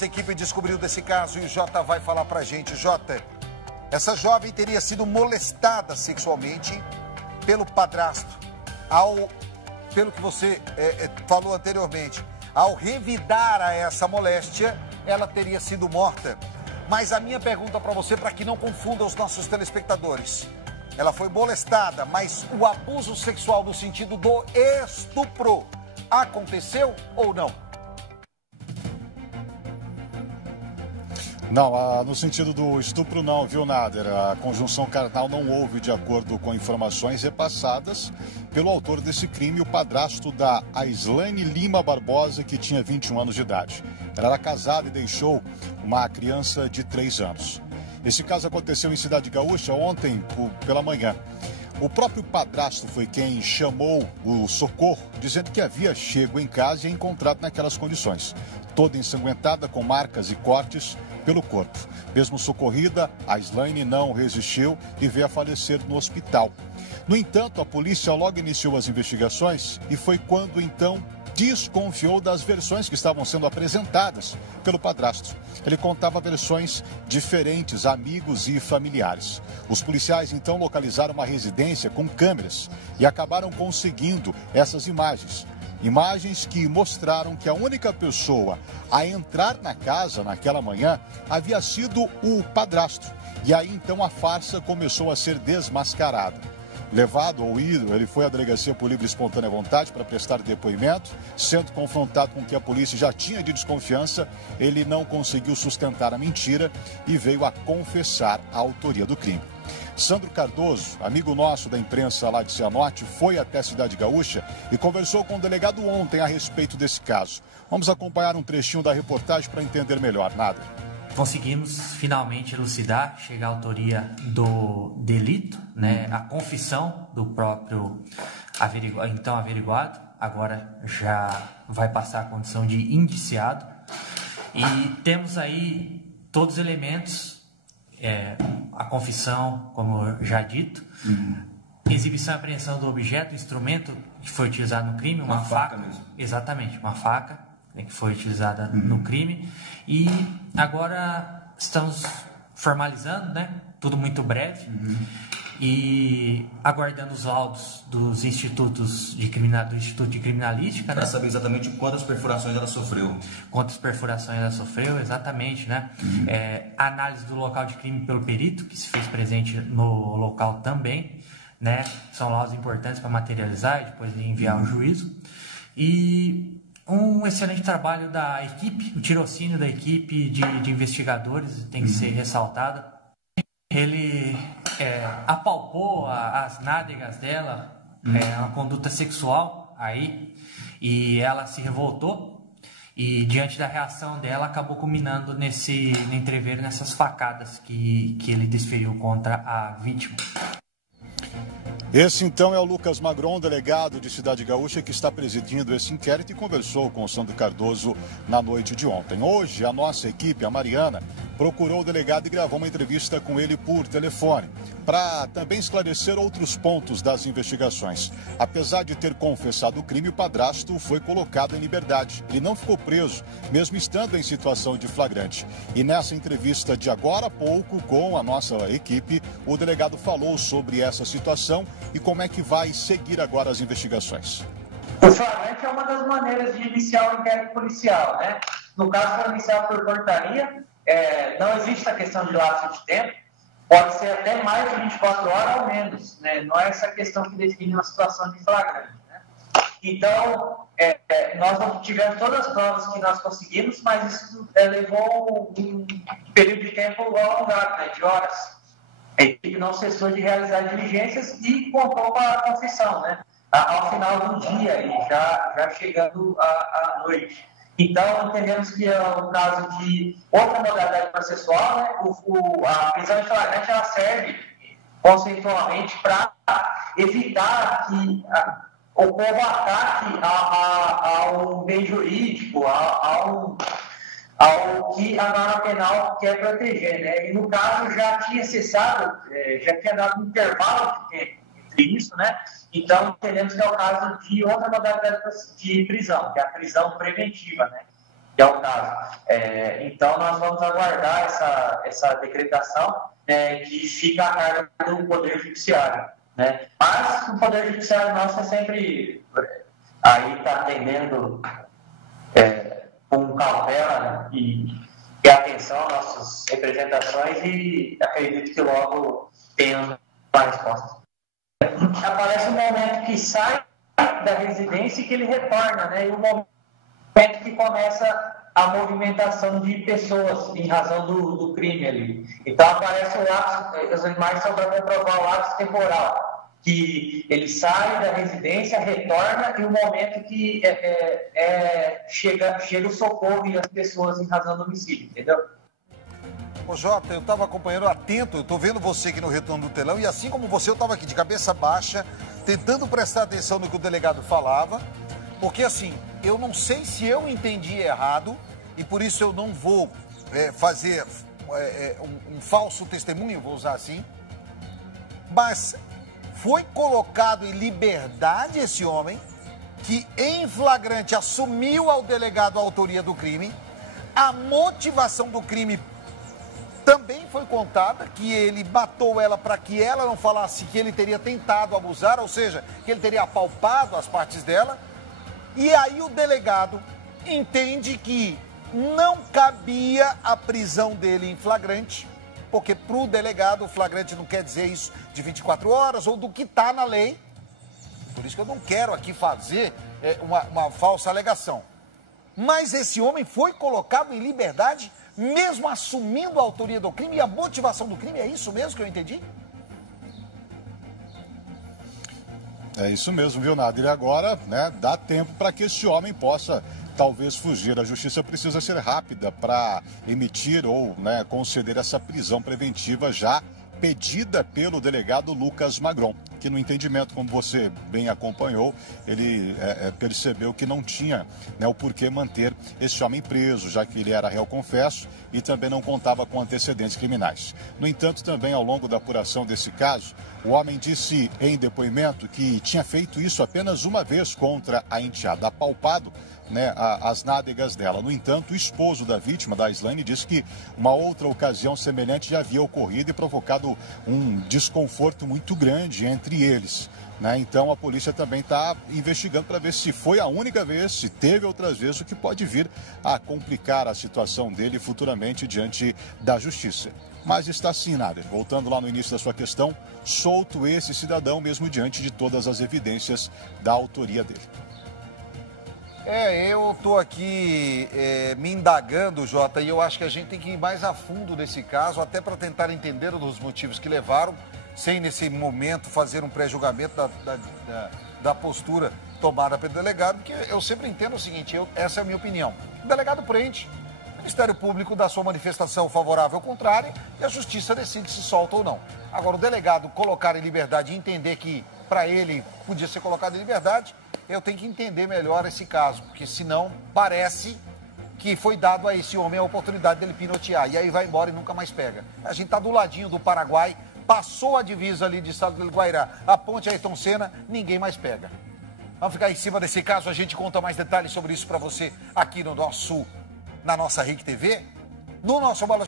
nossa equipe descobriu desse caso e o Jota vai falar pra gente. Jota, essa jovem teria sido molestada sexualmente pelo padrasto. Pelo que você falou anteriormente, ao revidar a essa moléstia, ela teria sido morta. Mas a minha pergunta para você, para que não confunda os nossos telespectadores, ela foi molestada, mas o abuso sexual no sentido do estupro aconteceu ou não? Não, no sentido do estupro não, viu, Nader? A conjunção carnal não houve, de acordo com informações repassadas pelo autor desse crime, o padrasto da Aislane Lima Barbosa, que tinha 21 anos de idade. Ela era casada e deixou uma criança de 3 anos. Esse caso aconteceu em Cidade Gaúcha ontem pela manhã. O próprio padrasto foi quem chamou o socorro, dizendo que havia chego em casa e encontrado naquelas condições, toda ensanguentada, com marcas e cortes pelo corpo. Mesmo socorrida, a Aislane não resistiu e veio a falecer no hospital. No entanto, a polícia logo iniciou as investigações e foi quando, então, desconfiou das versões que estavam sendo apresentadas pelo padrasto. Ele contava versões diferentes a amigos e familiares. Os policiais, então, localizaram uma residência com câmeras e acabaram conseguindo essas imagens. Imagens que mostraram que a única pessoa a entrar na casa naquela manhã havia sido o padrasto. E aí, então, a farsa começou a ser desmascarada. Levado ao ídolo, ele foi à delegacia por livre e espontânea vontade para prestar depoimento. Sendo confrontado com o que a polícia já tinha de desconfiança, ele não conseguiu sustentar a mentira e veio a confessar a autoria do crime. Sandro Cardoso, amigo nosso da imprensa lá de Cianorte, foi até a Cidade Gaúcha e conversou com o delegado ontem a respeito desse caso. Vamos acompanhar um trechinho da reportagem para entender melhor. Nader. Conseguimos finalmente elucidar, chegar à autoria do delito, né? A confissão do próprio então averiguado, agora já vai passar a condição de indiciado. E temos aí todos os elementos, a confissão, como eu já dito, exibição e apreensão do objeto, instrumento que foi utilizado no crime, uma faca mesmo. Exatamente, uma faca, né, que foi utilizada no crime. E agora estamos formalizando, né? Tudo muito breve. E aguardando os laudos dos institutos do Instituto de Criminalística, para saber exatamente quantas perfurações ela sofreu. Quantas perfurações ela sofreu, exatamente, né? A análise do local de crime pelo perito, que se fez presente no local também, né? São laudos importantes para materializar e depois enviar ao juízo. E um excelente trabalho da equipe, o tirocínio da equipe de investigadores tem que ser ressaltado. Ele apalpou as nádegas dela, uma conduta sexual aí, e ela se revoltou, e diante da reação dela acabou culminando no entreveiro, nessas facadas que ele desferiu contra a vítima. Esse, então, é o Lucas Magron, delegado de Cidade Gaúcha, que está presidindo esse inquérito e conversou com o Sandro Cardoso na noite de ontem. Hoje, a nossa equipe, a Mariana, procurou o delegado e gravou uma entrevista com ele por telefone, para também esclarecer outros pontos das investigações. Apesar de ter confessado o crime, o padrasto foi colocado em liberdade. Ele não ficou preso, mesmo estando em situação de flagrante. E nessa entrevista de agora há pouco com a nossa equipe, o delegado falou sobre essa situação e como é que vai seguir agora as investigações. O flagrante é uma das maneiras de iniciar o inquérito policial, né? No caso, foi iniciado por portaria, não existe a questão de lapso de tempo, pode ser até mais de 24 horas ou menos, né? Não é essa questão que define uma situação de flagrante, né? Então, nós obtivemos todas as provas que nós conseguimos, mas isso levou um período de tempo alongado, né? De horas. A equipe não cessou de realizar diligências e contou com a confissão, né? Ao final do dia, aí, já chegando à noite. Então, entendemos que é o caso de outra modalidade processual, né? A prisão em flagrante ela serve conceitualmente para evitar que ocorra um ataque ao bem jurídico, ao que a norma penal quer proteger, né? E no caso já tinha cessado, já tinha dado um intervalo de tempo entre isso, né? Então entendemos que é o caso de outra modalidade de prisão, que é a prisão preventiva, né? que é o caso. Então, nós vamos aguardar essa decretação que fica a cargo do Poder Judiciário, né? Mas o Poder Judiciário nosso é sempre aí está atendendo com cautela e atenção às nossas representações e acredito que logo tenhamos uma resposta. Aparece um momento que sai da residência e que ele retorna, né? E o momento que começa a movimentação de pessoas em razão do crime ali. Então aparece o lapso, as imagens são para comprovar o lapso temporal, que ele sai da residência, retorna e o momento que chega o socorro e as pessoas em razão do homicídio, entendeu? Ô Jota, eu estava acompanhando atento, eu estou vendo você aqui no retorno do telão e assim como você, eu estava aqui de cabeça baixa, tentando prestar atenção no que o delegado falava, porque assim, eu não sei se eu entendi errado e por isso eu não vou fazer um falso testemunho, vou usar assim, mas foi colocado em liberdade esse homem que em flagrante assumiu ao delegado a autoria do crime, a motivação do crime também foi contada, que ele matou ela para que ela não falasse que ele teria tentado abusar, ou seja, que ele teria apalpado as partes dela. E aí o delegado entende que não cabia a prisão dele em flagrante, porque para o delegado o flagrante não quer dizer isso de 24 horas ou do que está na lei. Por isso que eu não quero aqui fazer uma falsa alegação. Mas esse homem foi colocado em liberdade mesmo assumindo a autoria do crime e a motivação do crime, é isso mesmo que eu entendi? É isso mesmo, viu, Nader? E agora, né, dá tempo para que esse homem possa talvez fugir. A justiça precisa ser rápida para emitir ou, né, conceder essa prisão preventiva já pedida pelo delegado Lucas Magron, que no entendimento, como você bem acompanhou, ele percebeu que não tinha, né, o porquê manter esse homem preso, já que ele era réu confesso e também não contava com antecedentes criminais. No entanto, também ao longo da apuração desse caso, o homem disse em depoimento que tinha feito isso apenas uma vez contra a enteada, apalpado, né, as nádegas dela. No entanto, o esposo da vítima, da Aislane, disse que uma outra ocasião semelhante já havia ocorrido e provocado um desconforto muito grande entre eles, né? Então a polícia também está investigando para ver se foi a única vez, se teve outras vezes, o que pode vir a complicar a situação dele futuramente diante da justiça. Mas está sim, Nader, voltando lá no início da sua questão, solto esse cidadão mesmo diante de todas as evidências da autoria dele. Eu estou aqui me indagando, Jota, e eu acho que a gente tem que ir mais a fundo nesse caso, até para tentar entender os motivos que levaram, sem nesse momento fazer um pré-julgamento da postura tomada pelo delegado, porque eu sempre entendo o seguinte, essa é a minha opinião. O delegado prende, o Ministério Público dá sua manifestação favorável ou contrária e a Justiça decide se solta ou não. Agora, o delegado colocar em liberdade e entender que, para ele, podia ser colocado em liberdade, eu tenho que entender melhor esse caso, porque senão parece que foi dado a esse homem a oportunidade dele pinotear, e aí vai embora e nunca mais pega. A gente está do ladinho do Paraguai, passou a divisa ali de estado do Guairá, a ponte Ayrton Senna, ninguém mais pega. Vamos ficar em cima desse caso, a gente conta mais detalhes sobre isso para você aqui na nossa RIC TV, no nosso Bola